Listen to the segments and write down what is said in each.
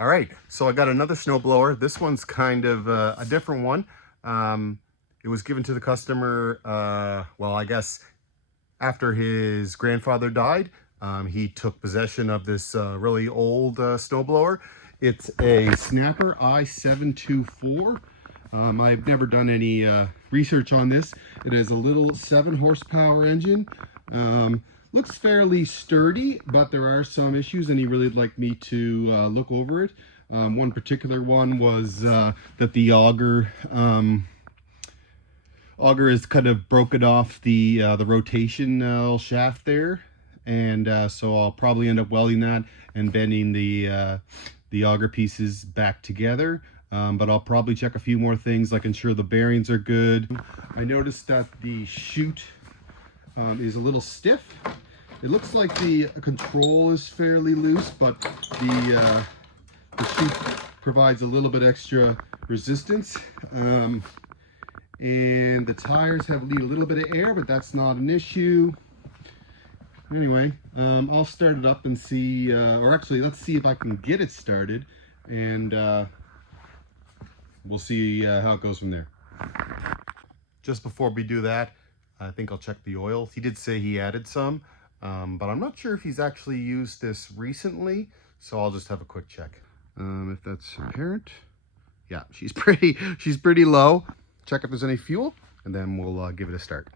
All right, so I got another snowblower. This one's kind of a different one. It was given to the customer, well, I guess after his grandfather died. He took possession of this really old snowblower. It's a Snapper I724. I've never done any research on this. It has a little 7 horsepower engine. Looks fairly sturdy, but there are some issues, and he really would like me to look over it. One particular one was that the auger is kind of broken off the rotation shaft there, and so I'll probably end up welding that and bending the auger pieces back together. But I'll probably check a few more things, like ensure the bearings are good. I noticed that the chute is a little stiff. It looks like the control is fairly loose, but the chute provides a little bit extra resistance. And the tires need a little bit of air, but that's not an issue. Anyway, I'll start it up and see, or actually, let's see if I can get it started, and we'll see how it goes from there. Just before we do that, I think I'll check the oil. He did say he added some, but I'm not sure if he's actually used this recently, so I'll just have a quick check. If that's apparent. Yeah, she's pretty low. Check if there's any fuel, and then we'll give it a start.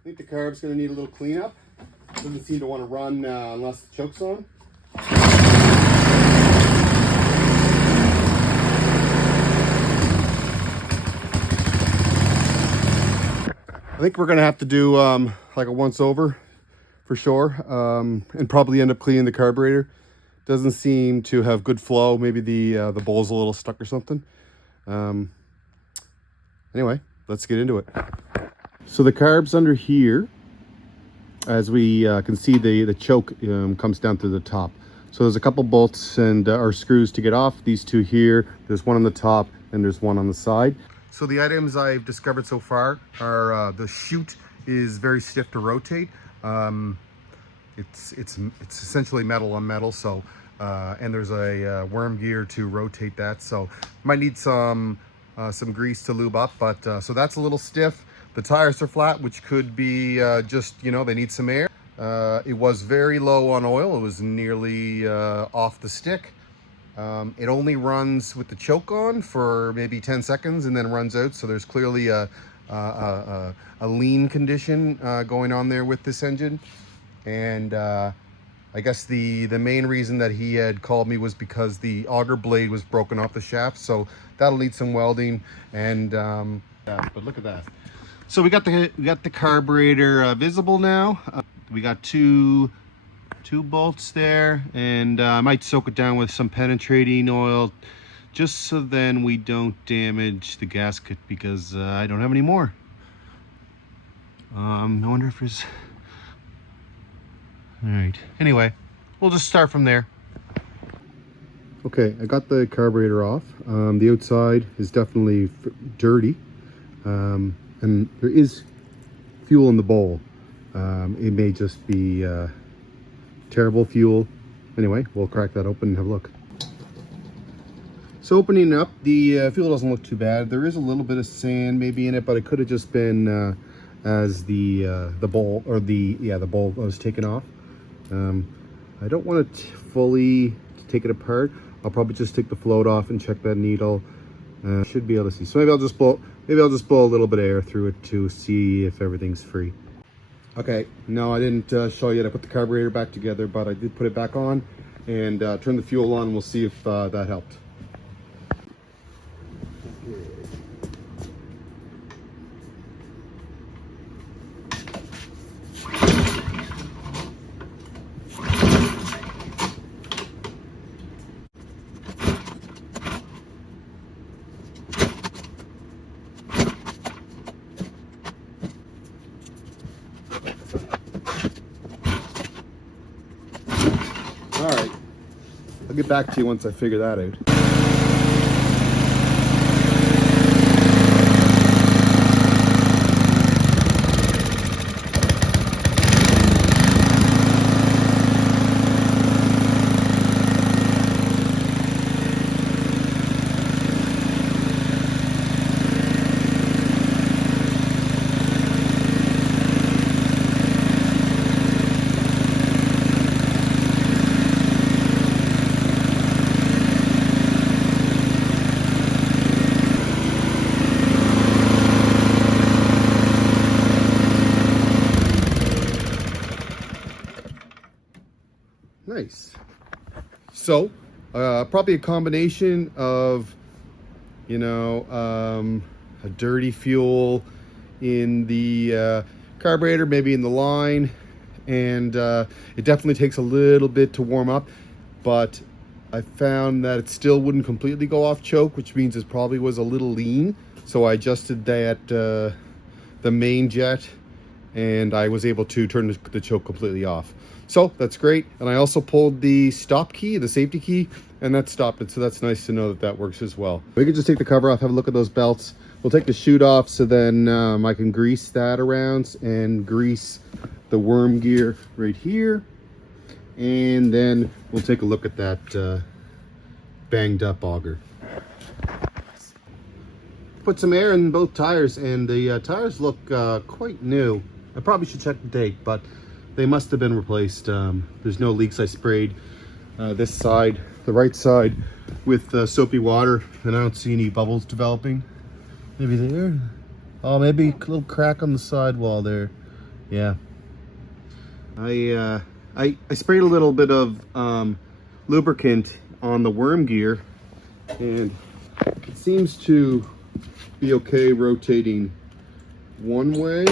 I think the carb's going to need a little cleanup. Doesn't seem to want to run unless the choke's on. I think we're going to have to do like a once over for sure, and probably end up cleaning the carburetor. Doesn't seem to have good flow. Maybe the bowl's a little stuck or something. Anyway, let's get into it. So the carb's under here. As we can see, the choke comes down to the top. So there's a couple bolts and or screws to get off. These two here. There's one on the top and there's one on the side. So the items I've discovered so far are the chute is very stiff to rotate. It's essentially metal on metal. So and there's a worm gear to rotate that. So might need some grease to lube up. But so that's a little stiff. The tires are flat, which could be just, you know, they need some air. It was very low on oil. It was nearly off the stick. It only runs with the choke on for maybe 10 seconds and then runs out. So there's clearly a lean condition going on there with this engine. And I guess the main reason that he had called me was because the auger blade was broken off the shaft. So that'll need some welding. And but look at that. So we got the carburetor visible now. We got two bolts there, and I might soak it down with some penetrating oil, just so then we don't damage the gasket, because I don't have any more. I wonder if there's. All right. Anyway, we'll just start from there. Okay, I got the carburetor off. The outside is definitely dirty. And there is fuel in the bowl. It may just be terrible fuel. Anyway, we'll crack that open and have a look. So opening up, the fuel doesn't look too bad. There is a little bit of sand maybe in it, but it could have just been as the bowl, or the bowl was taken off. I don't want to fully take it apart. I'll probably just take the float off and check that needle. Should be able to see. So maybe I'll just blow Maybe I'll just blow a little bit of air through it to see if everything's free. Okay, no, I didn't show you that I put the carburetor back together, but I did put it back on and turn the fuel on. We'll see if that helped. All right, I'll get back to you once I figure that out. Nice. So, probably a combination of, you know, a dirty fuel in the carburetor, maybe in the line, and it definitely takes a little bit to warm up, but I found that it still wouldn't completely go off choke, which means it probably was a little lean. So I adjusted that, the main jet, and I was able to turn the choke completely off. So that's great. And I also pulled the stop key, the safety key, and that stopped it. So that's nice to know that that works as well. We can just take the cover off, have a look at those belts. We'll take the chute off so then I can grease that around and grease the worm gear right here. And then we'll take a look at that banged up auger. Put some air in both tires, and the tires look quite new. I probably should check the date, but they must have been replaced. There's no leaks. I sprayed this side, the right side, with soapy water, and I don't see any bubbles developing. Maybe there. Oh, maybe a little crack on the sidewall there. Yeah. I sprayed a little bit of lubricant on the worm gear, and it seems to be okay rotating one way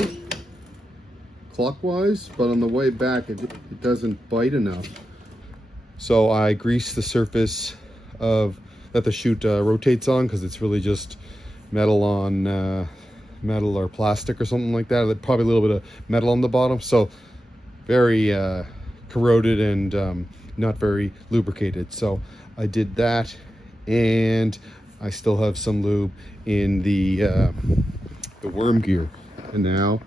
clockwise, but on the way back it doesn't bite enough. So I grease the surface of that the chute rotates on, because it's really just metal on metal or plastic or something like that. Probably a little bit of metal on the bottom, so very corroded and not very lubricated. So I did that, and I still have some lube in the worm gear. And now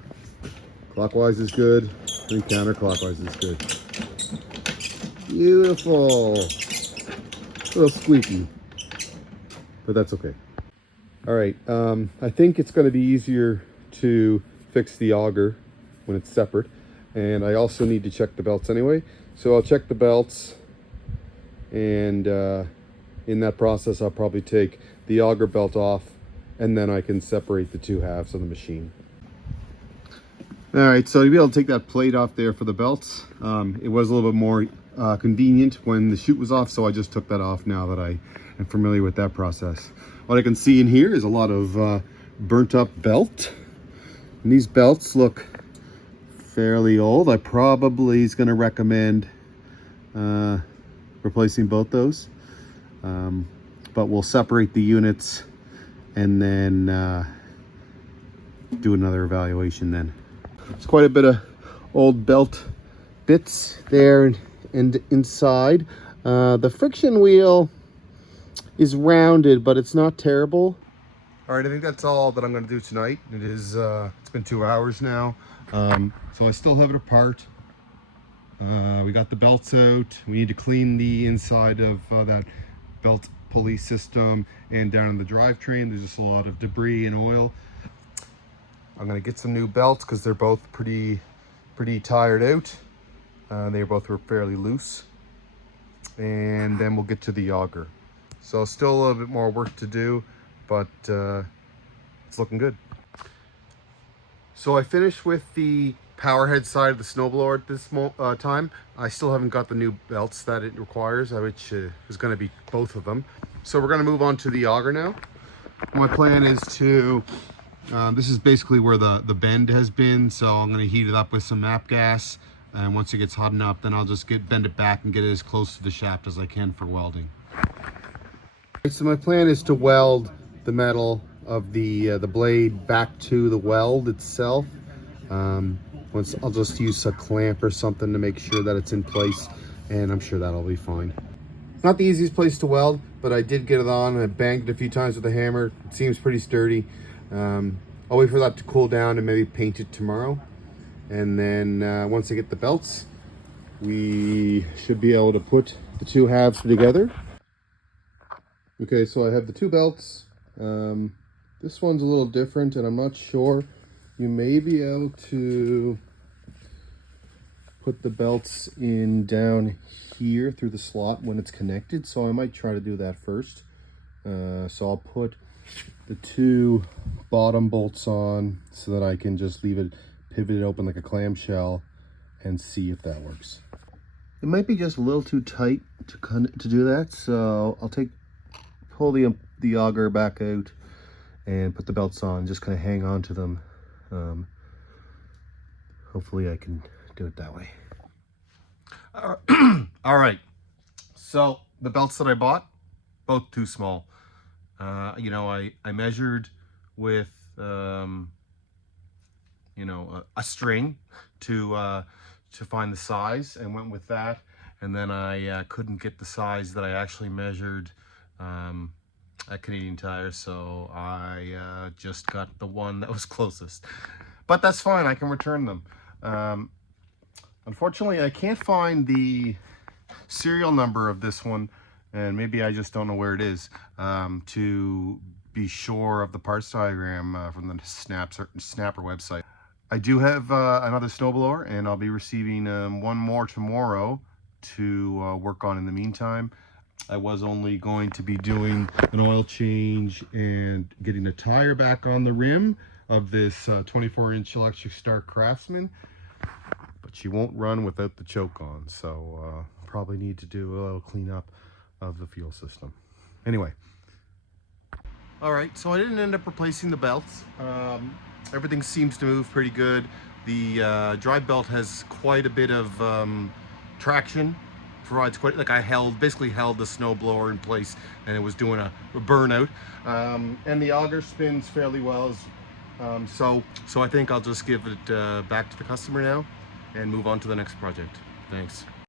clockwise is good, and counterclockwise is good. Beautiful. A little squeaky, but that's okay. All right, I think it's going to be easier to fix the auger when it's separate, and I also need to check the belts anyway. So I'll check the belts, and in that process I'll probably take the auger belt off, and then I can separate the two halves of the machine. All right, so you'll be able to take that plate off there for the belts. It was a little bit more convenient when the chute was off, so I just took that off now that I am familiar with that process. What I can see in here is a lot of burnt up belt. And these belts look fairly old. I probably is going to recommend replacing both those. But we'll separate the units and then do another evaluation then. There's quite a bit of old belt bits there and inside. The friction wheel is rounded, but it's not terrible. All right, I think that's all that I'm going to do tonight. It is it's been 2 hours now, so I still have it apart. We got the belts out. We need to clean the inside of that belt pulley system, and down in the drivetrain there's just a lot of debris and oil. I'm going to get some new belts because they're both pretty tired out. They both were fairly loose, and then we'll get to the auger. So still a little bit more work to do, but it's looking good. So I finished with the power head side of the snowblower at this time. I still haven't got the new belts that it requires, which is going to be both of them. So we're going to move on to the auger now. My plan is to, this is basically where the bend has been, so I'm going to heat it up with some MAP gas, and once it gets hot enough, then I'll just bend it back and get it as close to the shaft as I can for welding. So my plan is to weld the metal of the blade back to the weld itself. Once I'll just use a clamp or something to make sure that it's in place, and I'm sure that'll be fine. It's not the easiest place to weld, but I did get it on. I banged it a few times with a hammer. It seems pretty sturdy. I'll wait for that to cool down and maybe paint it tomorrow. And then once I get the belts, we should be able to put the two halves together. Okay, so I have the two belts. This one's a little different, and I'm not sure. You may be able to put the belts in down here through the slot when it's connected, so I might try to do that first. So I'll put the two bottom bolts on so that I can just leave it pivoted open like a clamshell and see if that works. It might be just a little too tight to do that, so I'll pull the auger back out and put the belts on, just kind of hang on to them. Hopefully I can do it that way. All right, so the belts that I bought, both too small. You know, I measured with you know, a string to find the size, and went with that, and then I couldn't get the size that I actually measured at Canadian Tire, so I just got the one that was closest. But that's fine, I can return them. Unfortunately, I can't find the serial number of this one, and maybe I just don't know where it is, to be sure of the parts diagram from the Snapper website. I do have another snowblower, and I'll be receiving one more tomorrow to work on in the meantime. I was only going to be doing an oil change and getting a tire back on the rim of this 24-inch Electric Star Craftsman, but she won't run without the choke on, so probably need to do a little cleanup of the fuel system. Anyway, all right, so I didn't end up replacing the belts. Everything seems to move pretty good. The drive belt has quite a bit of traction. Provides quite, like, I basically held the snowblower in place, and it was doing a burnout. And the auger spins fairly well. So I think I'll just give it back to the customer now and move on to the next project. Thanks.